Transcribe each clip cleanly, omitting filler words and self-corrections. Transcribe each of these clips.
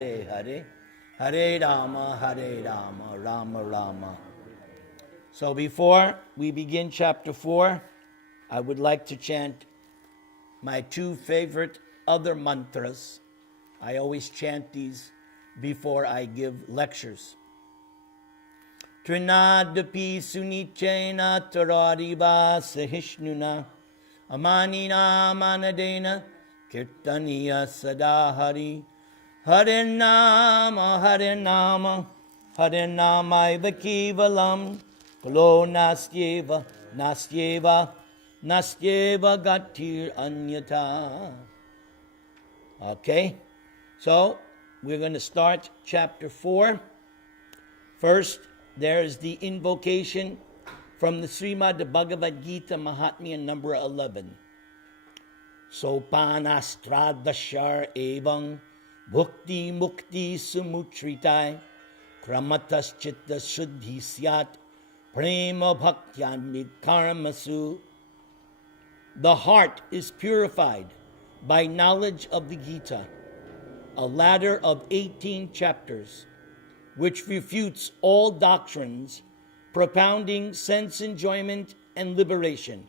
Hare Hare, Hare Rama, Rama Rama. So before we begin chapter 4, I would like to chant my two favorite other mantras. I always chant these before I give lectures. Trinadapi sunichena tarariva sahishnuna amanina manadena kirtaniya sadahari Hare Nama Hare Nama Hare Namaiva Kevalam Kalo Nastyeva Nastyeva Nastyeva Gatir Anyata. Okay, so we're going to start chapter 4. First, there is the invocation from the Srimad Bhagavad-gita Mahatmya number 11. Sopanastradashar evang Bhukti mukti sumutritai kramatas chitta shuddhi syat prema bhaktyan karmasu. The heart is purified by knowledge of the Gita, a ladder of 18 chapters, which refutes all doctrines propounding sense enjoyment and liberation.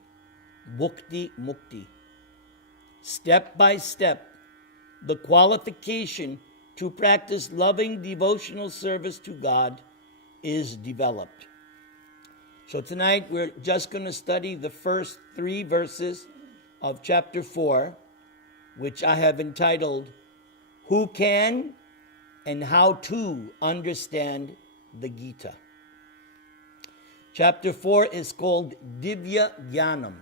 Bhukti mukti. Step by step, the qualification to practice loving devotional service to God is developed. So tonight we're just going to study the first 3 verses of chapter 4, which I have entitled, Who Can and How to Understand the Gita. Chapter 4 is called Divya Jnanam,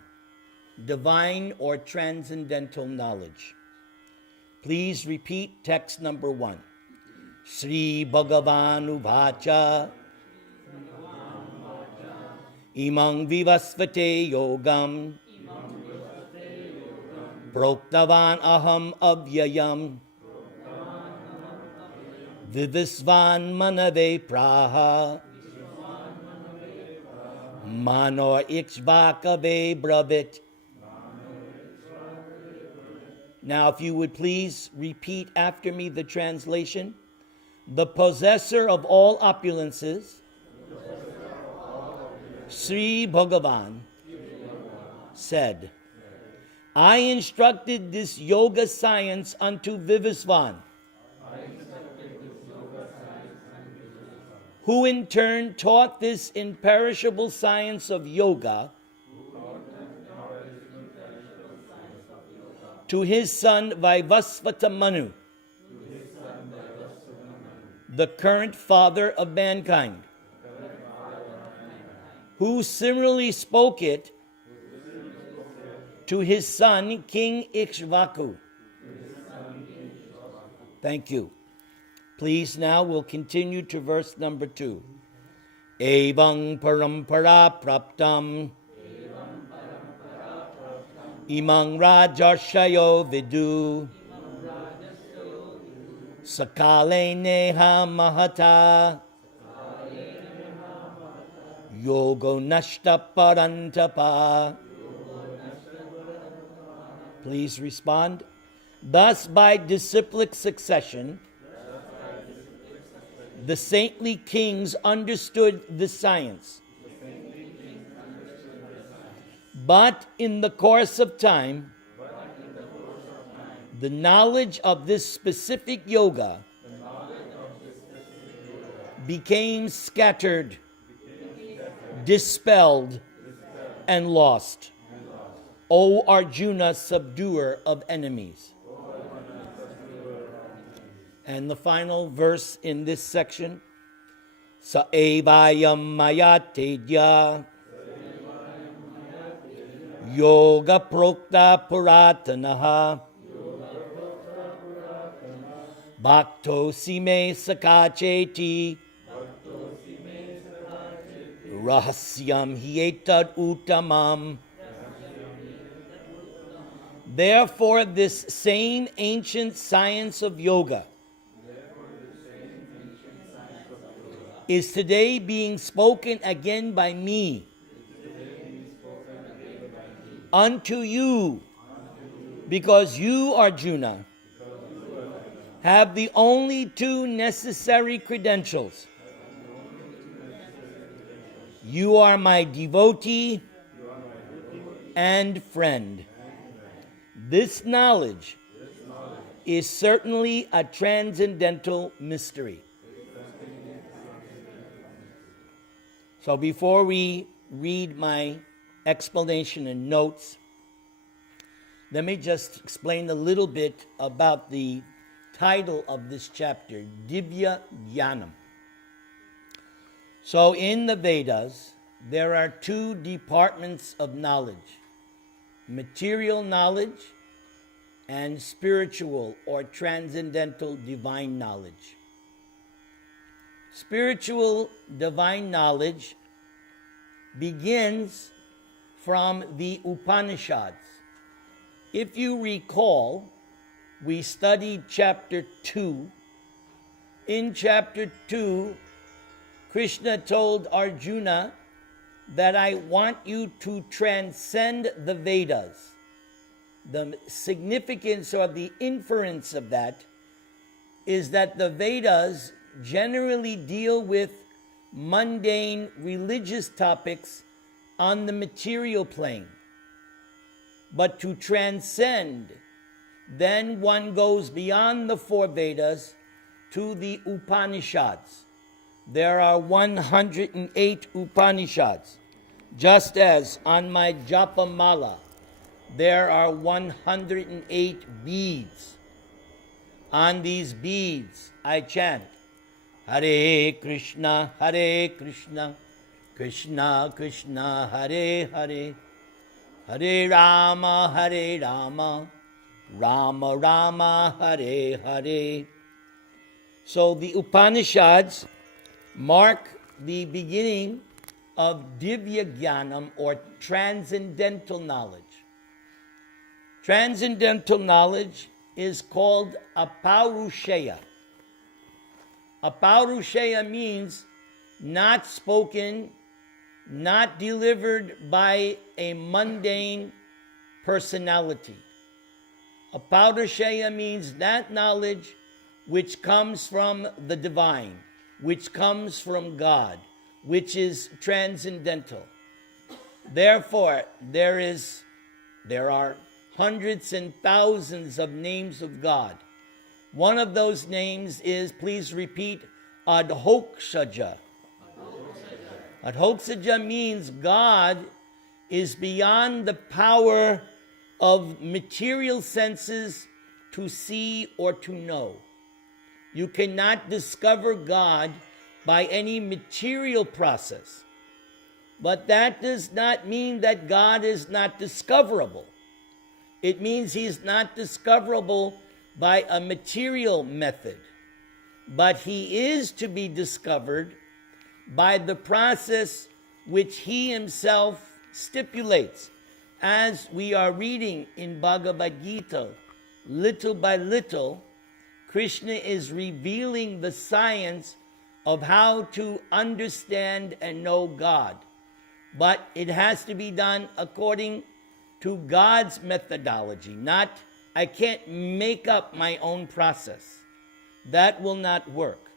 divine or transcendental knowledge. Please repeat text number 1. Sri Bhagavanu Vacha Imang Vivasvate Yogam Proktavan Aham Avyayam Vivisvan Manave Praha Manor Ikshvakave Bravit. Now, if you would please repeat after me the translation. The possessor of all opulences, Sri Bhagavan, said, I instructed this yoga science unto Vivisvan, who in turn taught this imperishable science of yoga to his son Vaivasvata Manu, the current father of mankind, who similarly spoke it to his son King Ikshvaku. Thank you. Please now we'll continue to verse number 2. Evang parampara praptam Imang rajarshayo vidu Sakale neha mahata Yogo nashta parantapa. Please respond. Thus by disciplic succession, the saintly kings understood the science. But in the course of time, the knowledge of this specific yoga became scattered, dispelled, and lost. O Arjuna, subduer of enemies. And the final verse in this section, Sa evayam mayatedya Yoga prokta puratanaha Bhakto sime sakacheti Rahasyam hietad uttamam. Therefore, this same ancient science of yoga is today being spoken again by me unto you, because you, Arjuna, have the only two necessary credentials. You are my devotee and friend. This knowledge is certainly a transcendental mystery. So before we read my explanation and notes, let me just explain a little bit about the title of this chapter, Divya Jnanam. So in the Vedas, there are two departments of knowledge: material knowledge and spiritual or transcendental divine knowledge. Spiritual divine knowledge begins from the Upanishads. If you recall, we studied chapter 2. In chapter 2, Krishna told Arjuna that I want you to transcend the Vedas. The significance or the inference of that is that the Vedas generally deal with mundane religious topics on the material plane. But to transcend, then one goes beyond the four Vedas to the Upanishads. There are 108 Upanishads, just as on my japa mala, there are 108 beads. On these beads, I chant, Hare Krishna, Krishna Krishna, Hare Hare, Hare Rama, Rama Rama, Hare Hare. So the Upanishads mark the beginning of Divya Jnanam, or transcendental knowledge. Transcendental knowledge is called Aparusheya. Aparusheya means not spoken, not delivered by a mundane personality. Aparusheya means that knowledge which comes from the divine, which comes from God, which is transcendental. Therefore, there are hundreds and thousands of names of God. One of those names is, please repeat, Adhokshaja. Adhokshaja means God is beyond the power of material senses to see or to know. You cannot discover God by any material process. But that does not mean that God is not discoverable. It means he is not discoverable by a material method. But he is to be discovered by the process which he himself stipulates. As we are reading in Bhagavad-gita, little by little, Krishna is revealing the science of how to understand and know God. But it has to be done according to God's methodology. I can't make up my own process. That will not work.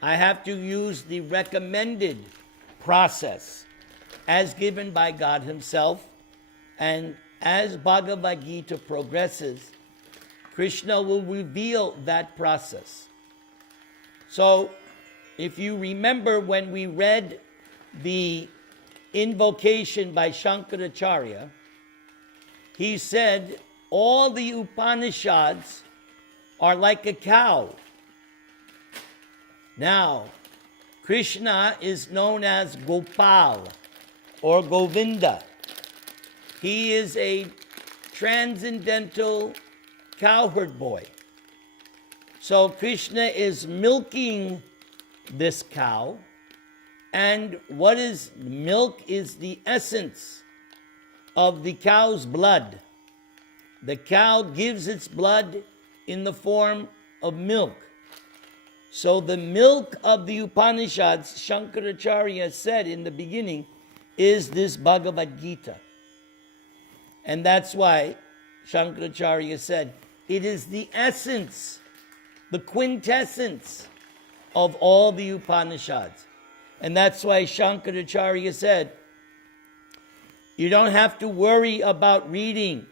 I have to use the recommended process as given by God himself. And as Bhagavad-gita progresses, Krishna will reveal that process. So, if you remember when we read the invocation by Shankaracharya, he said, all the Upanishads are like a cow. Now, Krishna is known as Gopal or Govinda. He is a transcendental cowherd boy. So Krishna is milking this cow, and what is milk is the essence of the cow's blood. The cow gives its blood in the form of milk. So the milk of the Upanishads, Shankaracharya said in the beginning, is this Bhagavad-gita. And that's why Shankaracharya said, it is the essence the quintessence of all the Upanishads. And that's why Shankaracharya said, you don't have to worry about reading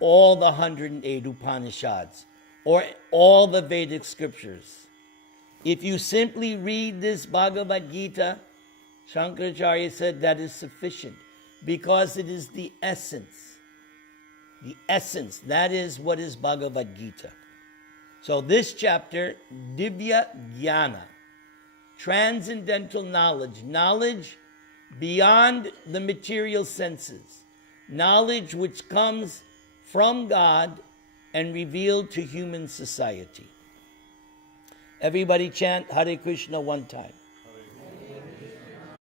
all the 108 Upanishads or all the Vedic scriptures. If you simply read this Bhagavad-gita, Shankaracharya said that is sufficient, because it is the essence. The essence, that is what is Bhagavad-gita. So this chapter, Divya Jnana, transcendental knowledge, knowledge beyond the material senses, knowledge which comes from God and revealed to human society. Everybody chant Hare Krishna one time.